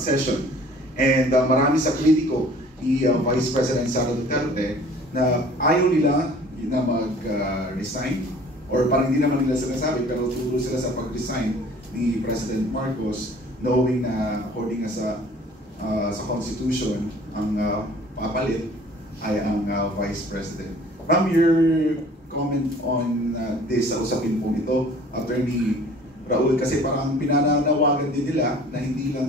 session. And marami sa kritiko ni Vice President Sara Duterte na ayaw nila na mag-resign, or parang hindi naman nila sinasabi, pero turo sila sa pag-resign ni President Marcos, knowing na according sa Constitution, ang papalit ay ang Vice President. Ma'am, your comment on this sa usapin po ito, Attorney Raul, kasi parang pinananawagan din nila na hindi lang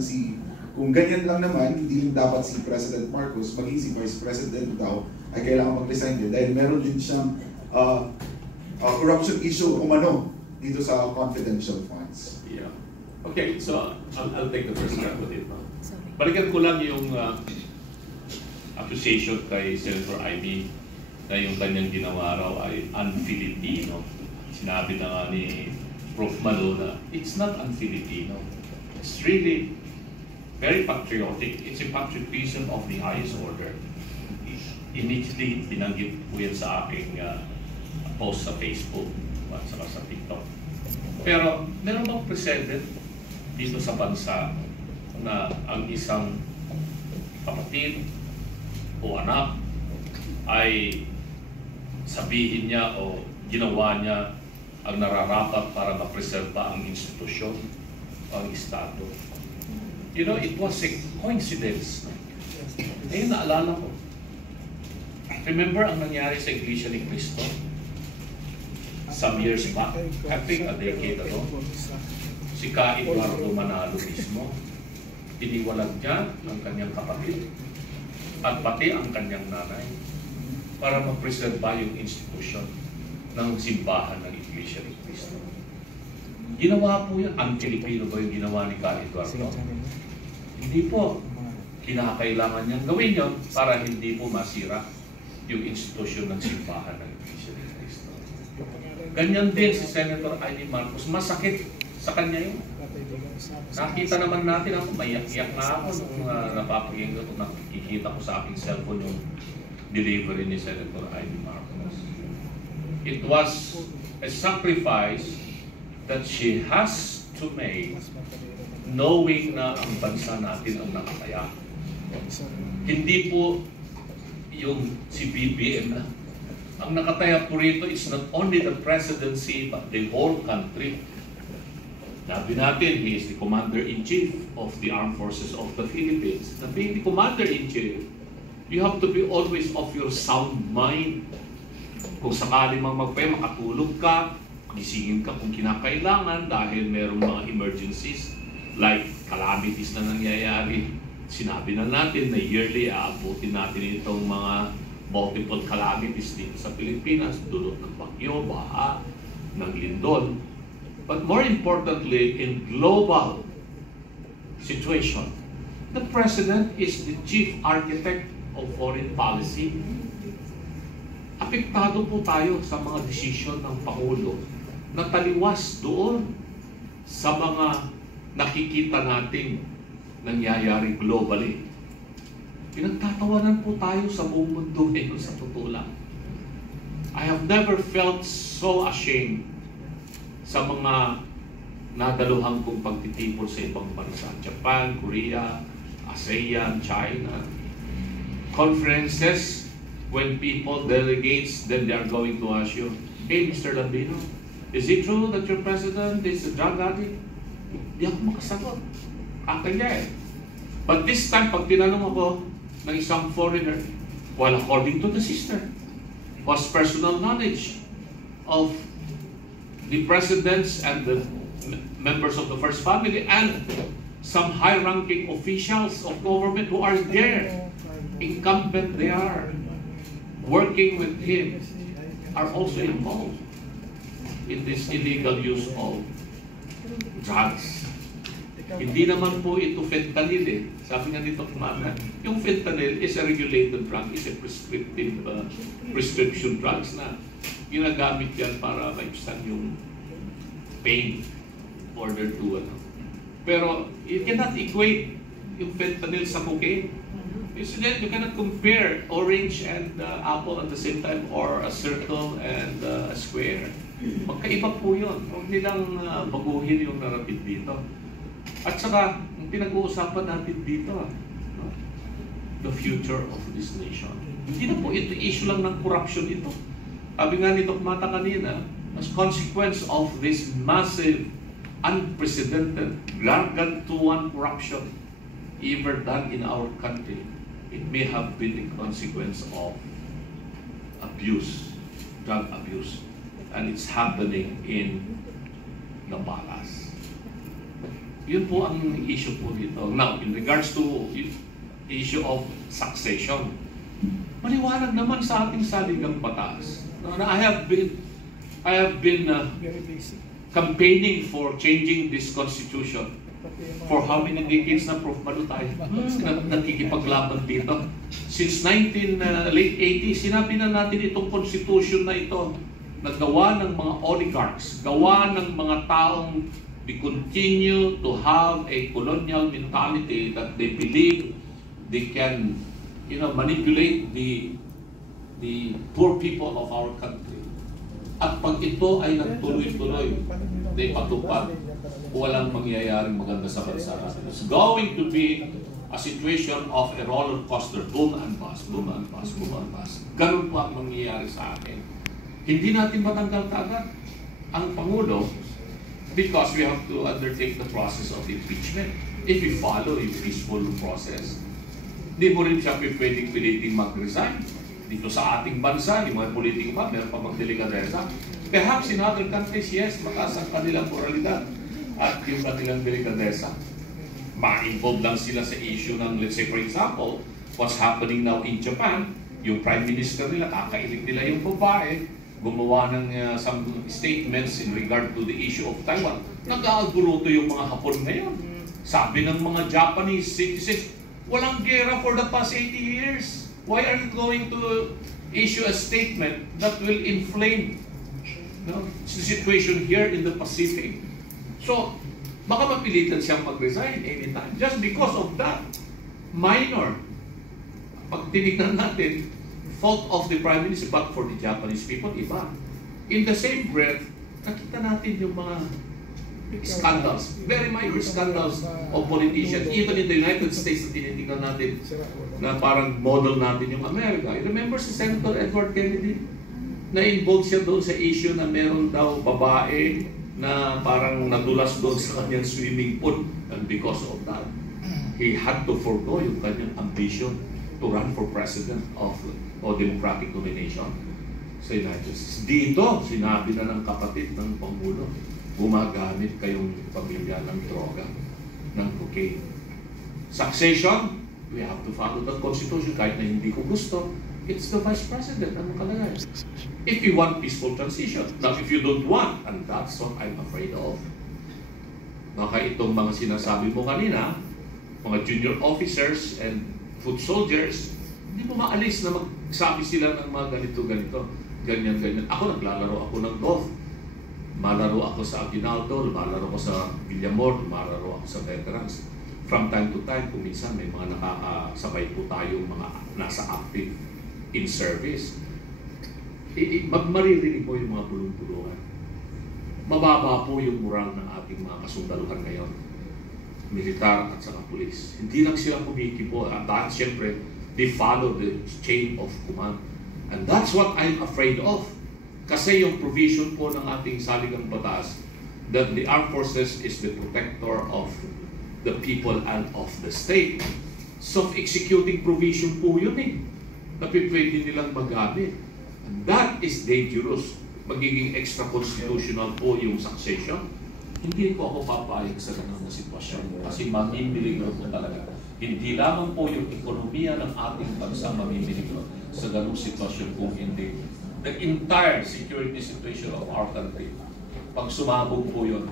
kung ganyan lang naman, hindi lang dapat si President Marcos, maging si Vice President daw ay kailangan mag-resign din dahil meron din siyang corruption issue umano dito sa confidential funds. Yeah. Okay, so I'll take the first crack with it. Balikan ko lang yung accusation kay Senator Amy na yung kanyang ginawa raw ay un-Filipino. Sinabi na nga ni Prof. Malona, it's not un-Filipino. It's really very patriotic. It's a patriotism of the highest order. Immediately, binanggit ko yan sa aking post sa Facebook at saka sa TikTok. Pero meron bang precedent dito sa bansa na ang isang kapatid o anak ay sabihin niya o ginawa niya ang nararapat para mapreserba ang institusyon o ang Estado? You know, it was a coincidence. Ngayon naalala ko. Remember ang nangyari sa Iglesia ni Cristo? Some years back, I think a decade ago, si Ka Eduardo Manalo mismo, iniwalag niya ang kanyang kapatid at pati ang kanyang nanay para ma-preserba yung institusyon ng simbahan ng Iglesia ni Cristo. Ginawa po yun. Ang Pilipino ba yung ginawa ni Ka Eduardo? Hindi po. Kinakailangan niyang gawin yun para hindi po masira yung institusyon ng simbahan ng Iglesia ni Cristo. Ganyan din si Senator Amy Marcos. Masakit sa kanya yun. Nakita naman natin ako, maiyak-iyak na ako nung napapakinggan ko, nakikita ko sa aking cellphone yung delivery ni Senator Amy Marcos. It was a sacrifice that she has to make, knowing na ang bansa natin ang nakataya. Hindi po yung si BBM na. Ang nakataya po rito is not only the presidency but the whole country. Sabi natin, he is the Commander-in-Chief of the Armed Forces of the Philippines. Na being the Commander-in-Chief, you have to be always of your sound mind. Kung sakali mang makatulog ka, gisingin ka kung kinakailangan dahil merong mga emergencies like calamities na nangyayari. Sinabi na natin na yearly aabutin natin itong mga multiple calamities dito sa Pilipinas, dulot ng bagyo, baha, ng lindol. But more importantly, in global situation, the President is the chief architect of foreign policy. Apektado po tayo sa mga desisyon ng Pangulo na taliwas doon sa mga nakikita nating nangyayari globally. Pinagtatawanan po tayo sa buong mundo ngayon sa totoo lang. I have never felt so ashamed sa mga nadaluhan kong pagtitipon sa ibang bansa. Japan, Korea, ASEAN, China. Conferences, when people, delegates, then they are going to ask you, hey, Mr. Lambino, is it true that your president is a drug addict? Di ako makasagot. Akin niya eh. But this time, pag tinanong ako ng isang foreigner, well, according to the sister, was personal knowledge of the presidents and the members of the first family and some high-ranking officials of government who are there, incumbent they are, working with him, are also involved in this illegal use of drugs. Hindi naman po ito fentanyl eh. Sabi nga dito kumana, yung fentanyl is a regulated drug, is a prescription drugs na ginagamit yan para maibsan yung pain order to ano. Pero you cannot equate yung fentanyl sa cocaine. You cannot compare orange and apple at the same time or a circle and a square. Magkaiba po yun. Huwag nilang baguhin yung narapid dito. At saka, ang pinag-uusapan natin dito, no? The future of this nation. Hindi na po ito issue lang ng corruption ito. Sabi nga ni Doc Mata kanina, as consequence of this massive, unprecedented, gargantuan corruption ever done in our country, it may have been a consequence of abuse, drug abuse, and it's happening in Nabalas. Yun po ang issue po dito. Now, in regards to issue of succession, maliwanag naman sa ating saligang batas. I have been campaigning for changing this constitution for how many decades na, Prof. Balu, tayo nakikipaglaban dito. Since late 80s, sinabi na natin itong constitution na ito na gawa ng mga oligarchs, gawa ng mga taong they continue to have a colonial mentality that they believe they can, manipulate the poor people of our country. At pag ito ay nagtuloy-tuloy, they patupad, walang mangyayaring maganda sa bansa natin. It's going to be a situation of a roller coaster, boom and bust, boom and bust, boom and bust. Ganun po ang mangyayari sa akin. Hindi natin matanggal kaagad ang Pangulo because we have to undertake the process of impeachment. If we follow a peaceful process, di mo rin siya pwedeng piliting mag-resign. Dito sa ating bansa, yung mga politiko pa, meron pa magdelikadesa. Perhaps in other countries, yes, mataas ang kanilang moralidad at yung kanilang delikadesa. Ma-involve lang sila sa issue ng, let's say for example, what's happening now in Japan, yung Prime Minister nila, kakailig nila yung babae, gumawa ng some statements in regard to the issue of Taiwan. Nag-aaguruto yung mga Hapon ngayon. Sabi ng mga Japanese citizens, walang gera for the past 80 years. Why are you going to issue a statement that will inflame the situation here in the Pacific? So, baka mapilitan siyang mag-resign anytime just because of that minor. Pag tinignan natin, fault of the Prime Minister, but for the Japanese people, iba. In the same breath, nakita natin yung mga scandals, very minor scandals of politicians, even in the United States na tinitingnan natin na parang model natin yung Amerika. Remember si Senator Edward Kennedy? Na-involved siya doon sa issue na meron daw babae na parang nadulas doon sa kanyang swimming pool. And because of that, he had to forgo yung kanyang ambition to run for president of o democratic nomination sa United States. Dito, sinabi na ng kapatid ng Pangulo, gumagamit kayong pamilya ng droga, ng cocaine. Succession, we have to follow the Constitution kahit na hindi ko gusto. It's the Vice President ang nakalagay. If you want peaceful transition. Now, if you don't want, and that's what I'm afraid of, baka itong mga sinasabi mo kanina, mga junior officers and foot soldiers, hindi mo maalis na magsabi sila ng mga ganito-ganito, ganyan-ganyan. Ako naglalaro ako ng golf. Malaro ako sa Aguinaldo, malaro ako sa Villamor, malaro ako sa Veterans. From time to time, kung minsan may mga nakakasabay po tayo mga nasa active in service. Maririnig po yung mga bulong-bulungan. Mababa po yung moral ng ating mga kasundaluhan ngayon. Militar at saka pulis. Hindi lang sila kumikibo. At dahil siyempre, they follow the chain of command. And that's what I'm afraid of. Kasi yung provision po ng ating saligang batas that the armed forces is the protector of the people and of the state. Self-executing provision po yun eh. Na pwede nilang magamit. And that is dangerous. Magiging extra-constitutional po yung succession. Hindi ko ako papayag sa ganun na sitwasyon. Kasi mamimiligro po talaga. Hindi lamang po yung ekonomiya ng ating bansa mamimiligro sa ganung sitwasyon kung hindi. The entire security situation of our country, pag sumabog po yun,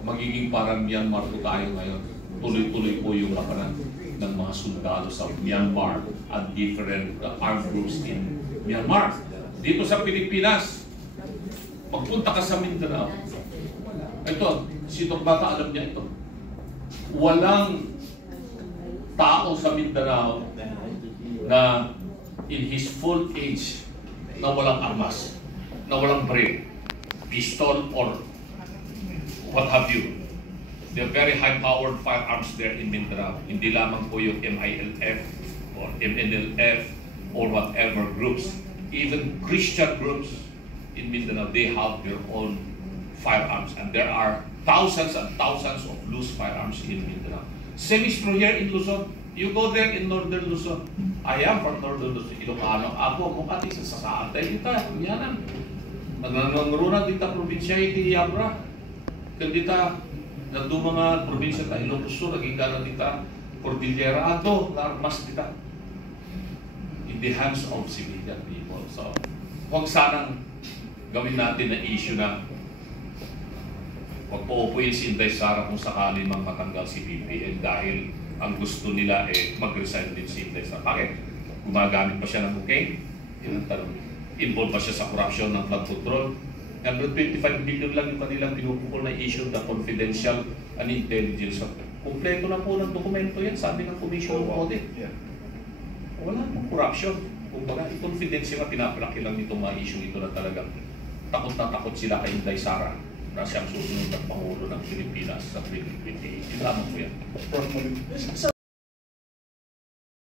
magiging parang Myanmar po tayo ngayon. Tuloy-tuloy po yung labanan ng mga sundalo sa Myanmar at different armed groups in Myanmar. Dito sa Pilipinas, pagpunta ka sa Mindanao, ito, si Doc Bata alam niya ito. Walang tao sa Mindanao na in his full age na walang armas, na walang baril, pistol or what have you. the very high-powered firearms there in Mindanao. Hindi lamang po yung MILF or MNLF or whatever groups. Even Christian groups in Mindanao, they have their own firearms, and there are thousands and thousands of loose firearms in Mindanao. Same is true here in Luzon. You go there in northern Luzon. I am from northern Luzon. Ilocano ako, mukati sa saatay kita, yanan. Naganganguruna dita probinsya iti Yabra. Kung dita, nagdo mga probinsya ta Ilocos, nagigala dita Cordillera ato, larmas dita. In the hands of civilian people. So, huwag sanang gawin natin na issue na huwag po-upuin si Inday Sara kung sakali mang matanggal si BBM dahil ang gusto nila mag-resign din si Inday Sara. Bakit? Gumagamit pa siya ng cocaine? Yun ang tanong. Involved pa siya sa corruption ng flood control? 125 billion lang yung kanilang pinupukol na issue na confidential and intelligence. Kompleto na po ng dokumento yan, sabi ng Commission of Audit. Wala pong corruption. Kung baga, confidential na pinapalaki lang itong mga issue ito na talagang takot na takot sila kay Inday Sara na siyang susunod ng Pangulo ng Pilipinas sa 2028. Yun lamang po yan.